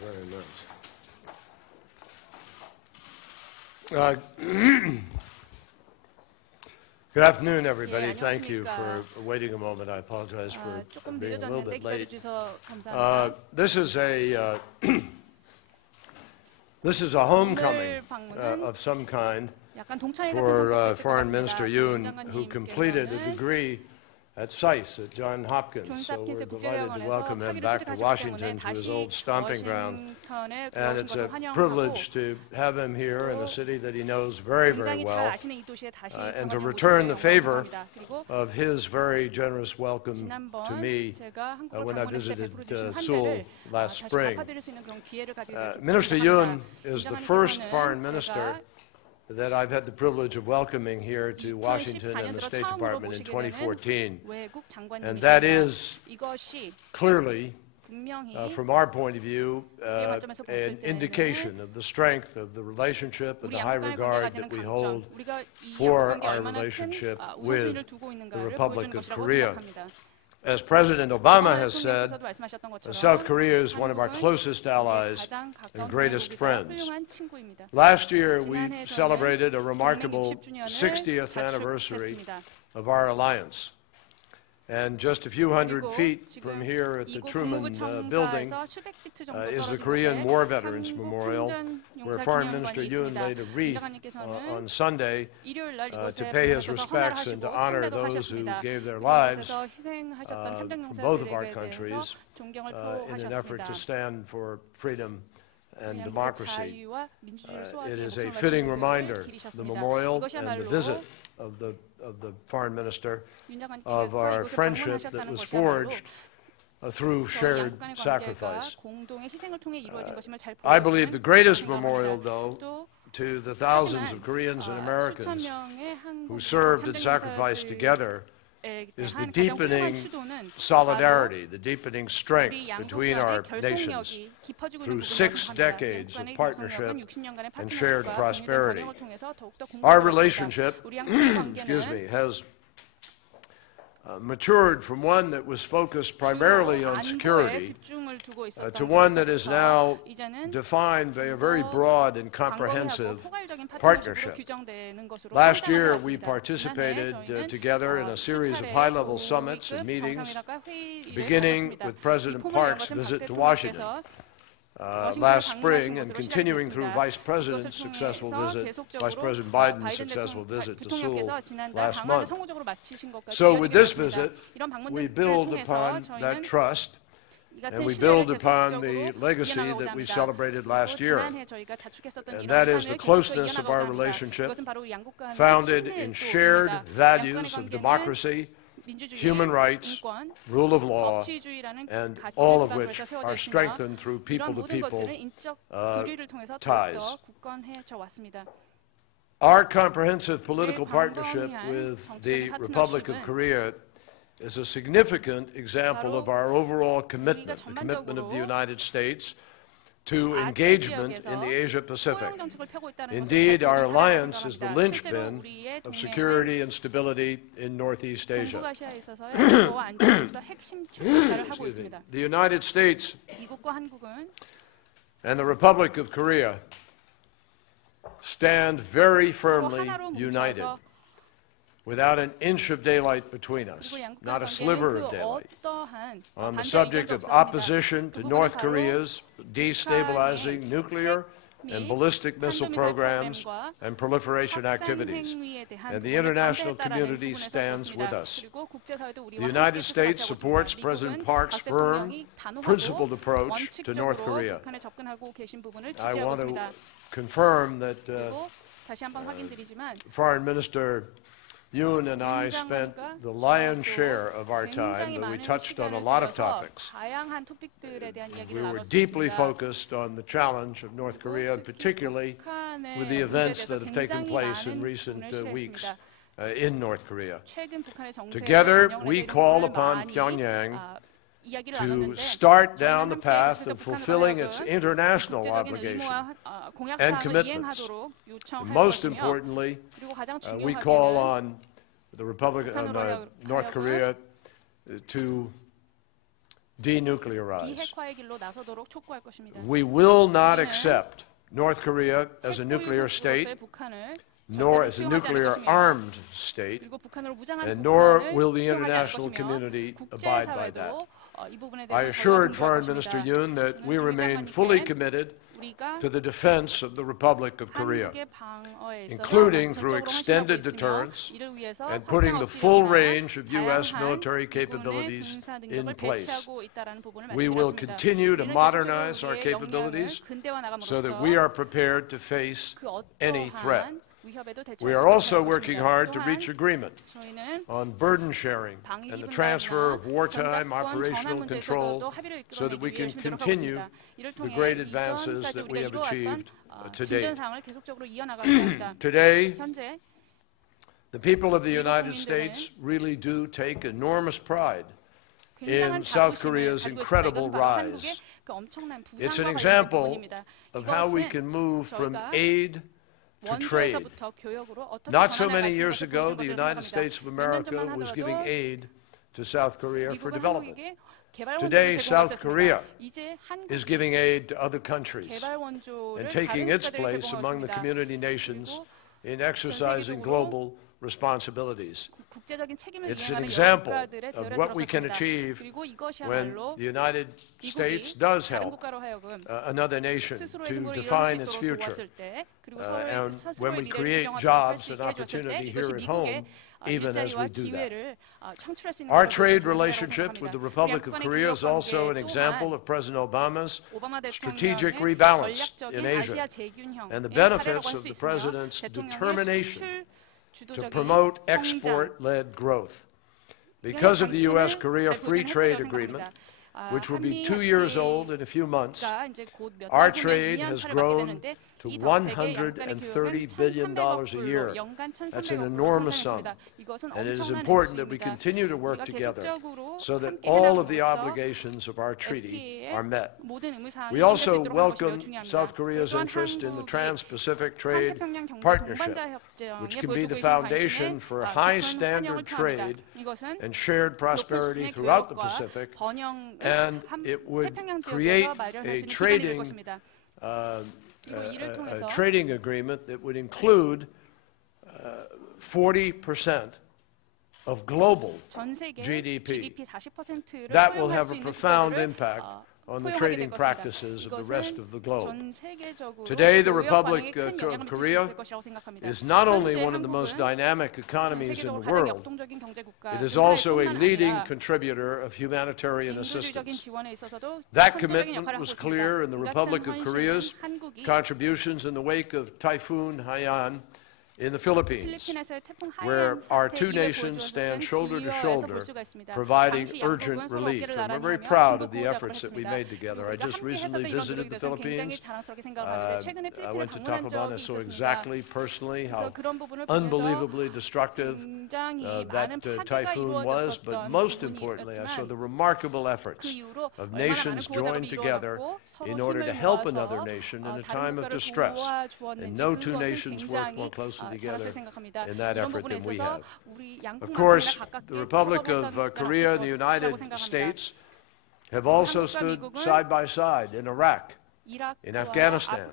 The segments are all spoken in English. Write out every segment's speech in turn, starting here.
very much. Good afternoon, everybody. Thank you for waiting a moment. I apologize for being a little bit late. This is a homecoming of some kind for Foreign Minister Yoon, who completed a degree at SAIS at Johns Hopkins. So we're delighted to welcome him back to Washington, to his old stomping ground. And it's a privilege to have him here in a city that he knows very, very well, and to return the favor of his very generous welcome to me when I visited Seoul last spring. Minister Yoon is the first foreign minister that I've had the privilege of welcoming here to Washington and the State Department in 2014. And that is clearly, from our point of view, an indication of the strength of the relationship and the high regard that we hold for our relationship with the Republic of Korea. As President Obama has said, South Korea is one of our closest allies and greatest friends. Last year, we celebrated a remarkable 60th anniversary of our alliance. And just a few hundred feet from here at the Truman Building is the Korean War Veterans Memorial, where Foreign Minister Yoon laid a wreath on Sunday to pay his respects and to honor those who gave their lives from both of our countries in an effort to stand for freedom and democracy. It is a fitting reminder, the memorial and the visit of the Foreign Minister, of our friendship that was forged through shared sacrifice. I believe the greatest memorial, though, to the thousands of Koreans and Americans who served and sacrificed together is the deepening solidarity, the deepening strength between our nations through 6 decades of partnership and shared prosperity. Our relationship has matured from one that was focused primarily on security to one that is now defined by a very broad and comprehensive partnership. Last year, we participated together in a series of high-level summits and meetings, beginning with President Park's visit to Washington last spring and continuing through Vice President Biden's successful visit to Seoul last month. So with this visit, we build upon that trust, and we build upon the legacy that we celebrated last year. And that is the closeness of our relationship, founded in shared values of democracy, human rights, rule of law, and all of which are strengthened through people-to-people ties. Our comprehensive political partnership with the Republic of Korea is a significant example of our overall commitment, the commitment of the United States to engagement in the Asia-Pacific. Indeed, our alliance is the linchpin of security and stability in Northeast Asia. The United States and the Republic of Korea stand very firmly united, without an inch of daylight between us, not a sliver of daylight, on the subject of opposition to North Korea's destabilizing nuclear and ballistic missile programs and proliferation activities. And the international community stands with us. The United States supports President Park's firm, principled approach to North Korea. I want to confirm that Foreign Minister Yoon and I spent the lion's share of our time, though we touched on a lot of topics. We were deeply focused on the challenge of North Korea, and particularly with the events that have taken place in recent weeks in North Korea. Together, we call upon Pyongyang to start down the path of fulfilling its international obligation and commitments. Most importantly, we call on the North Korea to denuclearize. 비핵화의 길로 나서도록 촉구할 것입니다. We will not accept North Korea as a nuclear state, nor as a nuclear-armed state, and nor will the international community abide by that. I assured Foreign Minister Yoon that we remain fully committed to the defense of the Republic of Korea, including through extended deterrence and putting the full range of U.S. military capabilities in place. We will continue to modernize our capabilities so that we are prepared to face any threat. We are also working hard to reach agreement on burden sharing and the transfer of wartime operational control so that we can continue the great advances that we have achieved to date. Today, the people of the United States really do take enormous pride in South Korea's incredible rise. It's an example of how we can move from aid to trade. Not so many years ago, the United States of America was giving aid to South Korea for development. Today, South Korea is giving aid to other countries and taking its place among the community nations in exercising global responsibilities. It's an example of what we can achieve when the United States does help another nation to define its future, and when we create jobs and opportunity here at home, even as we do that. Our trade relationship with the Republic of Korea is also an example of President Obama's strategic rebalance in Asia and the benefits of the President's determination to promote export-led growth. Because of the U.S.-Korea Free Trade Agreement, which will be 2 years old in a few months, our trade has grown to $130 billion a year. That's an enormous sum, and it is important that we continue to work together so that all of the obligations of our treaty are met. We also welcome South Korea's interest in the Trans-Pacific Trade Partnership, which can be the foundation for high-standard trade and shared prosperity throughout the Pacific, and it would create a trading agreement that would include 40% of global GDP. That will have a profound impact on the trading practices of the rest of the globe. Today, the Republic of Korea is not only one of the most dynamic economies in the world, it is also a leading contributor of humanitarian assistance. That commitment was clear in the Republic of Korea's contributions in the wake of Typhoon Haiyan in the Philippines, where our two nations stand shoulder to shoulder, providing urgent relief. And we're very proud of the efforts that we made together. I just recently visited the Philippines. I went to Tacloban. I saw exactly personally how unbelievably destructive that typhoon was, but most importantly, I saw the remarkable efforts of nations joined together in order to help another nation in a time of distress. And no two nations work more closely together in that effort than we have. Of course, the Republic of Korea and the United States have also stood side by side in Iraq, in Afghanistan,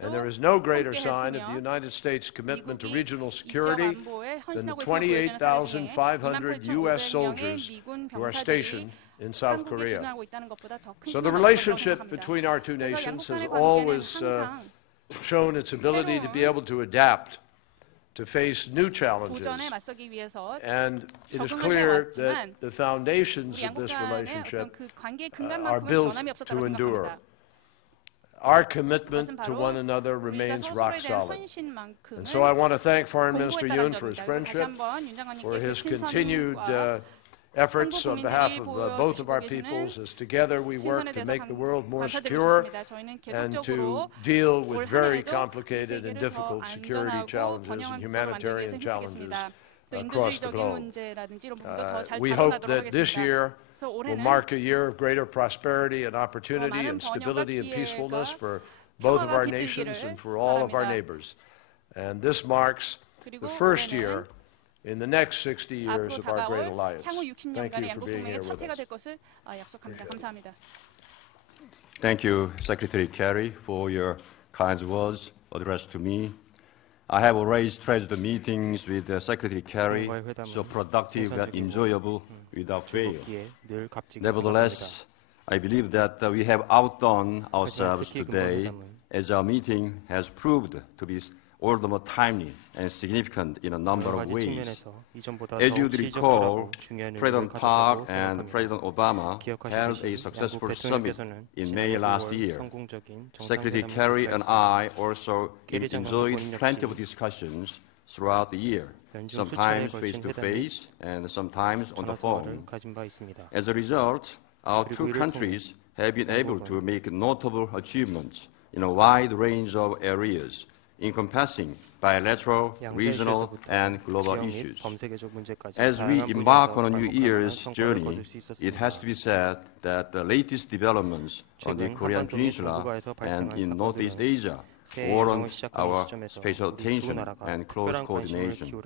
and there is no greater sign of the United States' commitment to regional security than the 28,500 U.S. soldiers who are stationed in South Korea. So the relationship between our two nations has always shown its ability to be able to adapt, to face new challenges, and it is clear that the foundations of this relationship are built to endure. Our commitment to one another remains rock solid. And so I want to thank Foreign Minister Yoon for his friendship, for his continued efforts on behalf of both of our peoples as together we work to make the world more secure and to deal with very complicated and difficult security challenges and humanitarian challenges across the globe. We hope that this year will mark a year of greater prosperity and opportunity and stability and peacefulness for both of our nations and for all of our neighbors. And this marks the first year in the next 60 years 앞으로 of our great 다가올 alliance. 향후 Thank 60년간의 you for 양국 being 동맹의 here with 첫해가 us. 될 것을 약속합니다. 감사합니다. Thank you, Secretary Kerry, for your kind words addressed to me. I have always treasured the meetings with Secretary Kerry, so productive and enjoyable without fail. Nevertheless, I believe that we have outdone ourselves today, as our meeting has proved to be all the more timely and significant in a number of ways. As you recall, President Park and President Obama held a successful summit in May last year. Secretary Kerry and I also enjoyed plenty of discussions throughout the year, sometimes face-to-face and sometimes on the phone. As a result, our two countries have been able to make notable achievements in a wide range of areas, encompassing bilateral, regional, and global issues. As we embark on a new year's journey, it has to be said that the latest developments on the Korean Peninsula and in Northeast Asia warrant our special attention and close coordination.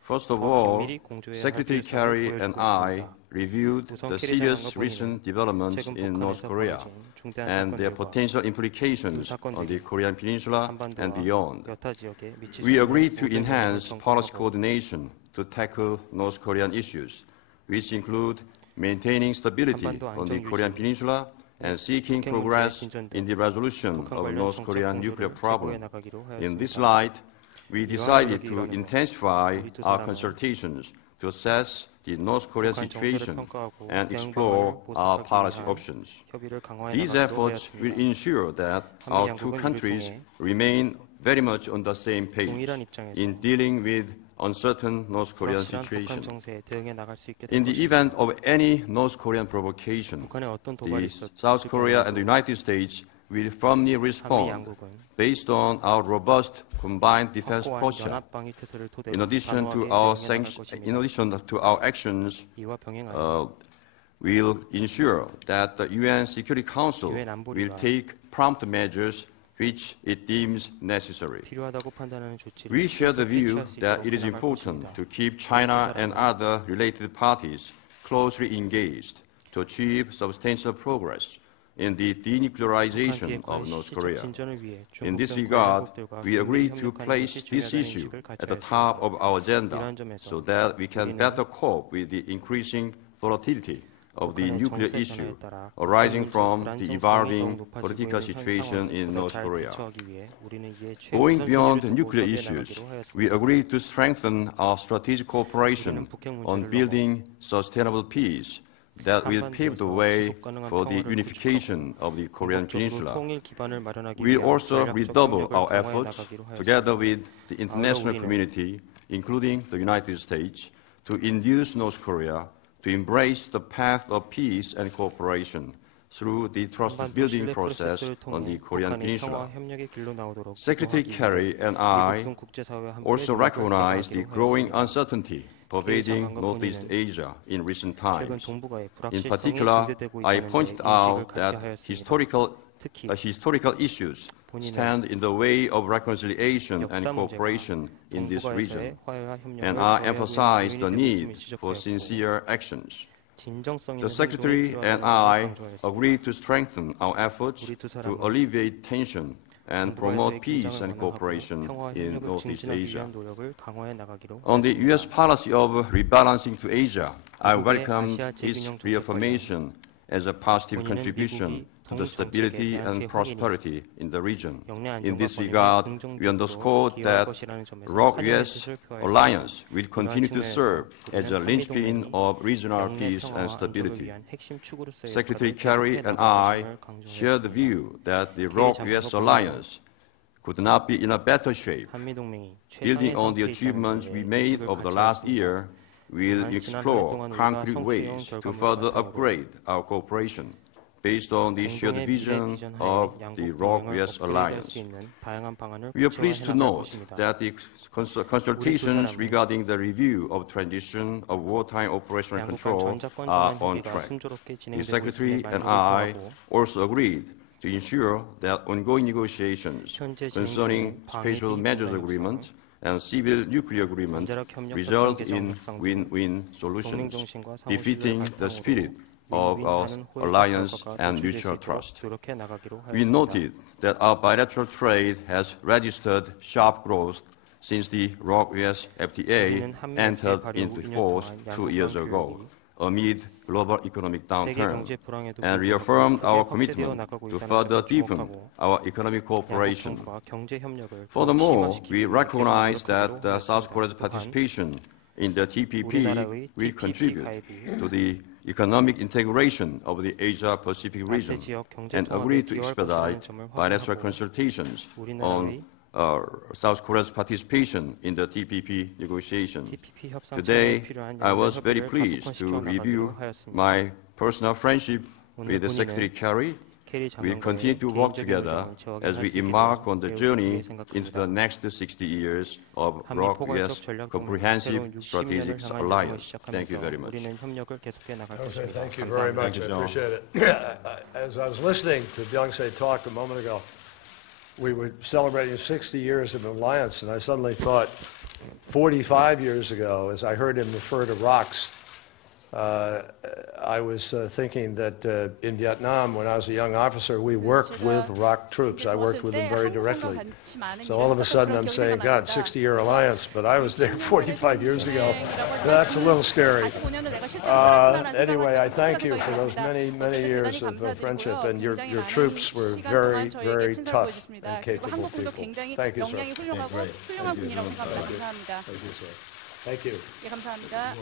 First of all, Secretary Kerry and I reviewed the serious recent developments in North Korea and their potential implications on the Korean Peninsula and beyond. We agreed to enhance policy coordination to tackle North Korean issues, which include maintaining stability on the Korean Peninsula and seeking progress in the resolution of North Korean nuclear problem. In this light, we decided to intensify our consultations to assess the North Korean situation and explore our policy options. These efforts will ensure that our two countries remain very much on the same page in dealing with uncertain North Korean situation. In the event of any North Korean provocation, the South Korea and the United States will firmly respond based on our robust combined defense posture. In addition to our actions, we'll ensure that the UN Security Council will take prompt measures which it deems necessary. We share the view that it is important to keep China and other related parties closely engaged to achieve substantial progress in the denuclearization of North Korea. In this regard, we agreed to place this issue at the top of our agenda so that we can better cope with the increasing volatility of the nuclear issue arising from the evolving political situation in North Korea. Going beyond nuclear issues, we agreed to strengthen our strategic cooperation on building sustainable peace that will pave the way for the unification of the Korean Peninsula. We also redouble our efforts together with the international community, including the United States, to induce North Korea to embrace the path of peace and cooperation through the trust-building process on the Korean Peninsula. Secretary Kerry and I also recognize the growing uncertainty pervading Northeast Asia in recent times. In particular, I pointed out that historical issues stand in the way of reconciliation and cooperation in this region, and I emphasized the need for sincere actions. The Secretary and I agreed to strengthen our efforts to alleviate tension and promote peace and cooperation in Northeast Asia. On the U.S. policy of rebalancing to Asia, I welcome its reaffirmation as a positive contribution to the stability and prosperity in the region. In this regard, we underscore that ROK-US alliance will continue to serve as a linchpin of regional peace and stability. Secretary Kerry and I share the view that the ROK-US alliance could not be in a better shape. Building on the achievements we made over the last year, we'll explore concrete ways to further upgrade our cooperation based on the shared vision of the ROK-US alliance. We are pleased to note that the consultations regarding the review of transition of wartime operational control are on track. The Secretary and I also agreed to ensure that ongoing negotiations concerning Special Measures Agreement and civil nuclear agreement result in win-win solutions, befitting the spirit of our alliance and mutual trust. We noted that our bilateral trade has registered sharp growth since the ROK-US FTA entered into force 2 years ago, amid global economic downturn, and reaffirmed our commitment to further deepen our economic cooperation. Furthermore, we recognize that South Korea's participation in the TPP will contribute to the economic integration of the Asia-Pacific region and agreed to expedite bilateral consultations on South Korea's participation in the TPP negotiation. Today, I was very pleased to review my personal friendship with Secretary Kerry. We continue to work together as we embark on the journey into the next 60 years of ROK-US Comprehensive Strategic Alliance. Thank you very much. Thank you very much. I appreciate it. As I was listening to Byung-se talk a moment ago, we were celebrating 60 years of alliance, and I suddenly thought 45 years ago, as I heard him refer to ROCs, I was thinking that in Vietnam, when I was a young officer, we worked with ROC troops. I worked with them very directly. So all of a sudden I'm saying, God, 60-year alliance, but I was there 45 years ago. That's a little scary. Anyway, I thank you for those many, many years of friendship, and your troops were very, very tough and capable people. Thank you, sir. Thank you. 예, 감사합니다.